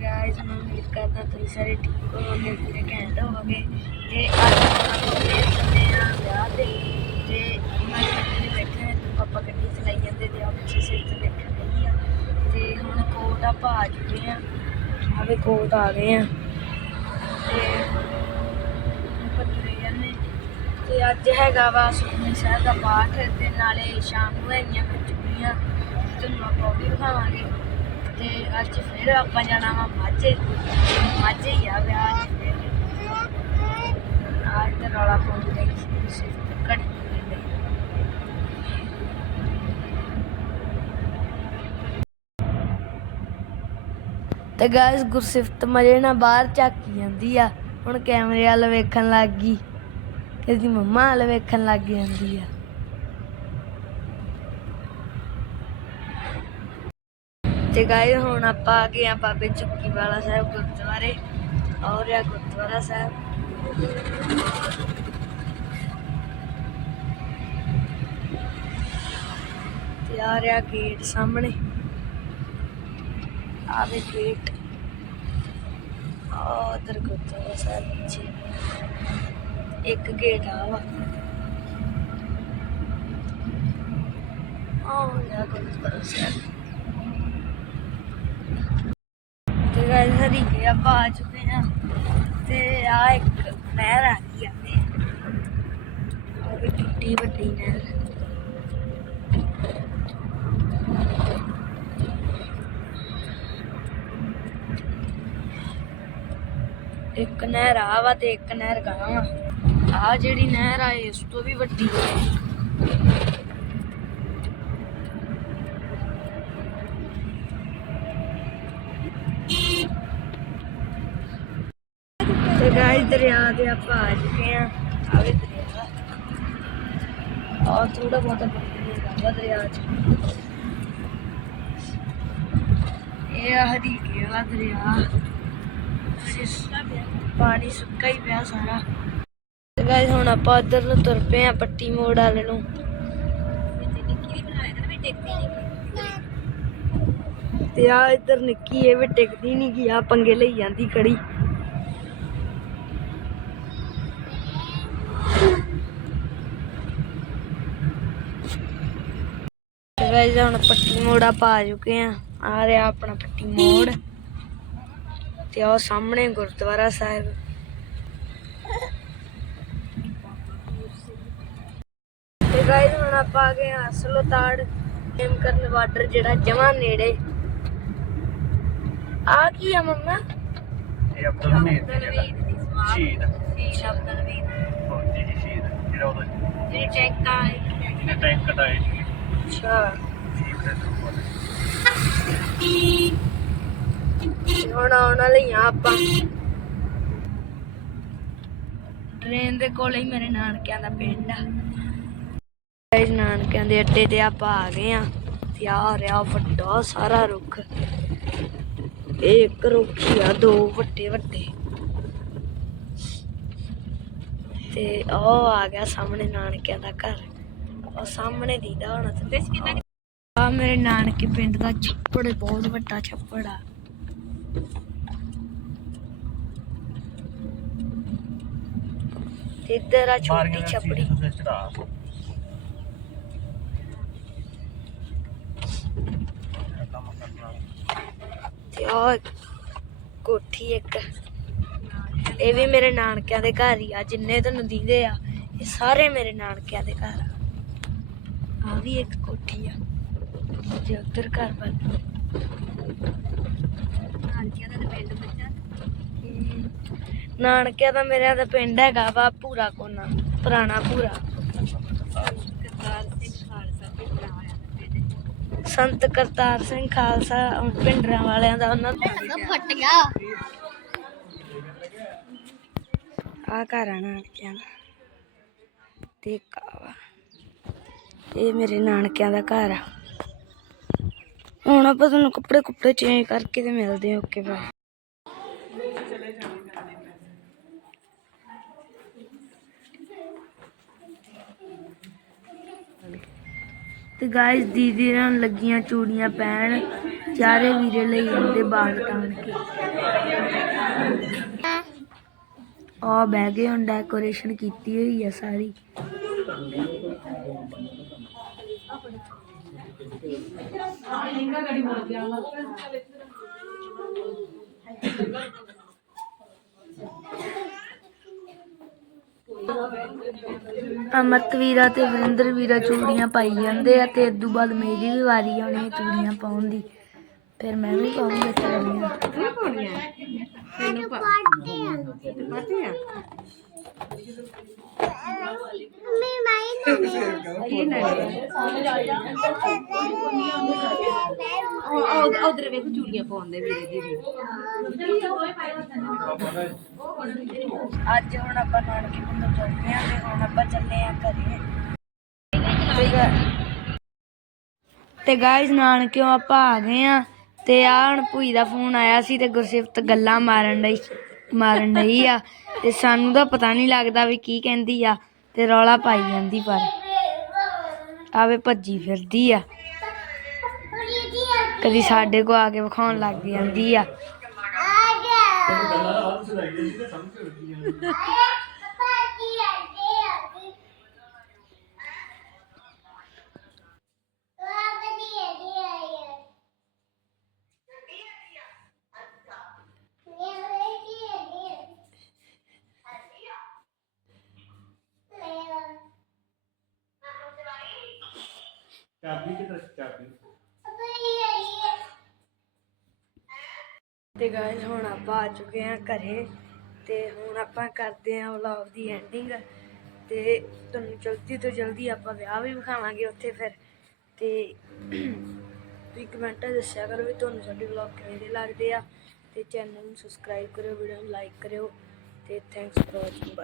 Guys ਮੈਂ ਉਮੀਦ ਕਰਦਾ ਤੁਸੀਂ ਸਾਰੇ ਠੀਕ ਹੋਵੋਗੇ, ਪੂਰੇ ਘੈਂਟ ਹੋਵੋਗੇ। ਤੇ ਅੱਜ ਆਪਾਂ ਚੱਲੇ ਆ ਵਿਆਹ ਤੇ। ਤੇ ਮੈਂ ਗੱਡੀ ਬੈਠੇ ਹਾਂ, ਤੇ ਪਾਪਾ ਗੱਡੀ ਚਲਾਈ ਜਾਂਦੇ ਤੇ ਆਪ ਪਿੱਛੇ ਸੀਟ ਤੇ ਬੈਠਣ ਗਈ ਆ ਤੇ ਹੁਣ ਕੋਟ ਆਪਾਂ ਆ ਚੁੱਕੇ ਆ ਆਵੇ ਕੋਟ ਆ ਗਏ ਆ ਤੇ ਆਪਾਂ ਜਾਂਦੇ। ਤੇ ਅੱਜ ਹੈਗਾ ਵਾ ਸੁਖਮਨੀ ਸਾਹਿਬ ਦਾ ਪਾਠ, ਤੇ ਨਾਲੇ ਸ਼ਾਮ ਨੂੰ ਹੈਗੀਆਂ ਫਿਰ ਚੁਗਲੀਆਂ ਤੁਹਾਨੂੰ ਆਪਾਂ ਉਹ ਵੀ ਦਿਖਾਵਾਂਗੇ ਤੇ ਅੱਜ ਫਿਰ ਆਪਾਂ ਜਾਣਾ ਵਾ ਮਾਝੇ। ਮਾਝੇ ਹੀ ਆ ਵਿਆਹ ਅੱਜ ਫਿਰ। ਅੱਜ ਤੇ ਰੌਲਾ ਪਾਉਂਦੇ ਨੇ ਸਿਰਫ ਤੇ ਗਾਇਸ ਗੁਰਸਿਫਤ ਮਜੇ ਨਾਲ ਬਾਹਰ ਝਾਕੀ ਜਾਂਦੀ ਆ। ਹੁਣ ਕੈਮਰੇ ਵੱਲ ਵੇਖਣ ਲੱਗ ਗਈ। ਇਹਦੀ ਮੰਮਾ ਵੱਲ ਵੇਖਣ ਲੱਗ ਜਾਂਦੀ ਆ। ਤੇ ਗਾਇਸ ਹੁਣ ਆਪਾਂ ਆ ਗਏ ਆ ਬਾਬੇ ਚੁੱਕੀ ਵਾਲਾ ਸਾਹਿਬ ਗੁਰਦੁਆਰੇ ਔਰ ਆ ਗੁਰਦੁਆਰਾ ਸਾਹਿਬ। ਤੇ ਆ ਰਿਹਾ ਗੇਟ ਸਾਹਮਣੇ। ਆਵੇ ਗੇਟ ਉਧਰ ਗੁਰਦੁਆਰਾ ਸਾਹਿਬ ਪਿੱਛੇ। ਇੱਕ ਗੇਟ ਆ ਵਾ। ਆ ਰਿਹਾ ਗੁਰਦੁਆਰਾ ਸਾਹਿਬ। ਤੇ ਗਾਇਸ ਹਰੀ ਆਪਾਂ ਆ ਚੁੱਕੇ ਹਾਂ ਤੇ ਆ ਇੱਕ ਨਹਿਰ ਆ ਗਈ ਆ ਉਹ ਵੀ ਕਿੱਡੀ ਵੱਡੀ ਨਹਿਰ। ਇੱਕ ਨਹਿਰ ਆ ਵਾ ਤੇ ਇੱਕ ਨਹਿਰ ਗਾਂ ਵਾ ਆ ਜਿਹੜੀ ਨਹਿਰ ਆ, ਇਹ ਇਸ ਤੋਂ ਵੀ ਵੱਡੀ ਹੈ। ਤੇ ਗਾਇਸ ਦਰਿਆ ਦੇ ਆਪਾਂ ਆ ਚੁੱਕੇ ਆ ਆਵੇ ਦਰਿਆ ਆ ਥੋੜਾ ਬਹੁਤਾ ਪਾਣੀ ਦਰਿਆ ਚ। ਇਹ ਹਰੀ ਕੇ ਦਰਿਆ। ਪਾਣੀ ਸੁੱਕਾ ਹੀ ਪਿਆ ਸਾਰਾ। ਤੇ ਗਾਇਸ ਹੁਣ ਆਪਾਂ ਇੱਧਰ ਨੂੰ ਤੁਰ ਪਏ ਆ ਪੱਟੀ ਮੋੜ ਵਾਲੇ ਨੂੰ। ਤੇ ਆ ਇੱਧਰ ਨਿੱਕੀ ਇਹ ਵੀ ਟਿਕਦੀ ਨਹੀਂ ਗਈ ਆ ਪੰਗੇ ਲਈ ਜਾਂਦੀ ਖੜੀ। ਤੇ ਗਾਇਸ ਹੁਣ ਪੱਟੀ ਮੋੜ ਆ ਚੁੱਕੇ ਆ ਆ ਰਿਹਾ ਆਪਣਾ ਪੱਟੀ ਮੋੜ। ਤੇ ਉਹ ਸਾਹਮਣੇ ਗੁਰਦੁਆਰਾ ਸਾਹਿਬ। ਤੇ ਗਾਇਸ ਹੁਣ ਆਪਾਂ ਆ ਗਏ ਆ ਅਸਲੋਤਾੜ ਟਾਈਮ ਕਰਨ ਬਾਰਡਰ ਜਿਹੜਾ ਜਮਾ ਨੇੜੇ। ਆ ਕੀ ਆ ਮੰਮਾ? ਇਹ ਅਬਦੁਲ ਹਮੀਦ ਦੀ ਸ਼ਹੀਦ ਸ਼ਹੀਦ ਅਬਦੁਲਵੀਰ ਫੌਜੀ ਜੀ ਸ਼ਹੀਦ ਜਿਹੜਾ ਉਹਦਾ ਜਿਹੜੀ ਟੈਂਕਾ ਜਿਹਨੇ ਟੈਂਕ ਕਟਾਏ ਅੱਛਾ। ਹੁਣ ਆਉਣ ਵਾਲੇ ਆ ਆਪਾਂ। ਟ੍ਰੇਨ ਦੇ ਕੋਲੇ ਹੀ ਮੇਰੇ ਨਾਨਕਿਆਂ ਦਾ ਪਿੰਡ ਆ। ਗਾਇਸ ਨਾਨਕਿਆਂ ਦੇ ਅੱਡੇ ਤੇ ਆਪਾਂ ਆ ਗਏ ਆ ਤੇ ਆ ਰਿਹਾ ਵੱਡਾ ਸਾਰਾ ਰੁੱਖ। ਇਹ ਇੱਕ ਰੁੱਖ ਹੀ ਆ, ਦੋ ਵੱਡੇ ਵੱਡੇ। ਤੇ ਉਹ ਆ ਗਿਆ ਸਾਹਮਣੇ ਨਾਨਕਿਆਂ ਦਾ ਘਰ। ਉਹ ਸਾਹਮਣੇ ਦੀਦਾ ਹੋਣਾ ਤੇ ਆ ਮੇਰੇ ਨਾਨਕੇ ਪਿੰਡ ਦਾ ਛੱਪੜ ਬਹੁਤ ਵੱਡਾ ਛੱਪੜ ਆ। ਤੇ ਇੱਧਰ ਆ ਛੋਟੀ ਛੱਪੜੀ। ਤੇ ਆ ਕੋਠੀ ਇੱਕ। ਇਹ ਵੀ ਮੇਰੇ ਨਾਨਕਿਆਂ ਦੇ ਘਰ ਹੀ ਆ ਜਿੰਨੇ ਤੁਹਾਨੂੰ ਦਿਖਦੇ ਆ ਇਹ ਸਾਰੇ ਮੇਰੇ ਨਾਨਕਿਆਂ ਦੇ ਘਰ ਆ। ਆ ਵੀ ਇੱਕ ਕੋਠੀ ਆ। ਜੇ ਉੱਧਰ ਘਰ ਬਣ ਨਾਨਕਿਆਂ ਦਾ ਪਿੰਡ ਬੱਚਾ। ਨਾਨਕਿਆਂ ਦਾ ਮੇਰੇ ਦਾ ਪਿੰਡ ਹੈਗਾ ਵਾ ਪੂਰਾ ਕੋਨਾ ਪੁਰਾਣਾ ਪੂਰਾ ਸੰਤ ਕਰਤਾਰ ਸਿੰਘ ਖਾਲਸਾ ਪਿੰਡਰਾਂ ਵਾਲਿਆਂ ਦਾ ਉਹਨਾਂ ਦਾ। ਫਟ ਗਿਆ। ਆ ਘਰ ਆ ਨਾਨਕਿਆਂ ਦਾ। ਤੇ ਇਹ ਮੇਰੇ ਨਾਨਕਿਆਂ ਦਾ ਘਰ ਆ। ਹੁਣ ਆਪਾਂ ਤੁਹਾਨੂੰ ਕੱਪੜੇ ਕੁੱਪੜੇ ਚੇਂਜ ਕਰਕੇ ਤੇ ਮਿਲਦੇ ਆ ਓਕੇ ਬਾਏ ਤੇ ਗਾਇਸ ਦੀਦੀ ਨਾਲ ਲੱਗੀਆਂ ਚੂੜੀਆਂ ਪੈਣ ਚਾਰੇ ਵੀਰੇ ਲਈ ਜਾਂਦੇ ਬਾਗ ਟਾਣ ਕੇ। ਆ ਬਹਿ ਗਏ ਹੁਣ ਡੈਕੋਰੇਸ਼ਨ ਕੀਤੀ ਹੋਈ ਆ ਸਾਰੀ। ਅਮਰਤ ਵੀਰਾ ਤੇ ਵਰਿੰਦਰ ਵੀਰਾ ਚੂੜੀਆਂ ਪਾਈ ਜਾਂਦੇ ਆ ਤੇ ਇਦੋਂ ਬਾਅਦ ਮੇਰੀ ਵੀ ਵਾਰੀ ਆਉਣੀ ਹੈ ਚੂੜੀਆਂ ਪਾਉਣ ਦੀ। ਫਿਰ ਮੈਂ ਵੀ ਪਾਉਂਗਾ ਚੂੜੀਆਂ। ਉਧਰ ਵੇਖ ਚੂੜੀਆਂ ਪਾਉਂਦੇ ਵੀਰੇ ਦੀ ਅੱਜ ਹੁਣ ਆਪਾਂ ਨਾਨਕੇ ਪਿੰਡੋਂ ਚੱਲਦੇ ਆ ਤੇ ਹੁਣ ਆਪਾਂ ਚੱਲੇ ਆ ਘਰੇ। ਤੇ ਗਾਇਸ ਨਾਨਕਿਓਂ ਆਪਾਂ ਆ ਗਏ ਆ ਤੇ ਆ ਹੁਣ ਭੂਈ ਦਾ ਫੋਨ ਆਇਆ ਸੀ ਤੇ ਗੁਰਸਿਫਤ ਗੱਲਾਂ ਮਾਰਨ ਲਈ ਮਾਰਨ ਲਈ ਆ। ਤੇ ਸਾਨੂੰ ਤਾਂ ਪਤਾ ਨਹੀਂ ਲੱਗਦਾ ਵੀ ਕੀ ਕਹਿੰਦੀ ਆ ਤੇ ਰੌਲਾ ਪਾਈ ਜਾਂਦੀ ਪਰ। ਆਵੇ ਭੱਜੀ ਫਿਰਦੀ ਆ। ਕਦੀ ਸਾਡੇ ਕੋ ਆ ਕੇ ਵਿਖਾਉਣ ਲੱਗ ਜਾਂਦੀ ਆ। ਚਾਬੀ ਕਿੱਥੇ ਚਾਬੀ? ਤੇ ਗਾਇਸ ਹੁਣ ਆਪਾਂ ਆ ਚੁੱਕੇ ਹਾਂ ਘਰੇ ਤੇ ਹੁਣ ਆਪਾਂ ਕਰਦੇ ਹਾਂ ਵਲੌਗ ਦੀ ਐਂਡਿੰਗ ਤੇ ਤੁਹਾਨੂੰ ਜਲਦੀ ਤੋਂ ਜਲਦੀ ਆਪਾਂ ਵਿਆਹ ਵੀ ਵਿਖਾਵਾਂਗੇ ਉੱਥੇ ਫਿਰ ਤੇ ਤੁਸੀਂ ਕਮੈਂਟਾਂ ਦੱਸਿਆ ਕਰੋ ਵੀ ਤੁਹਾਨੂੰ ਸਾਡੇ ਵਲੌਗ ਕਿਵੇਂ ਦੇ ਲੱਗਦੇ ਆ ਤੇ ਚੈਨਲ ਨੂੰ ਸਬਸਕ੍ਰਾਈਬ ਕਰਿਓ ਵੀਡੀਓ ਨੂੰ ਲਾਈਕ ਕਰਿਓ ਤੇ ਥੈਂਕਸ ਫॉर ਵਾਚਿੰਗ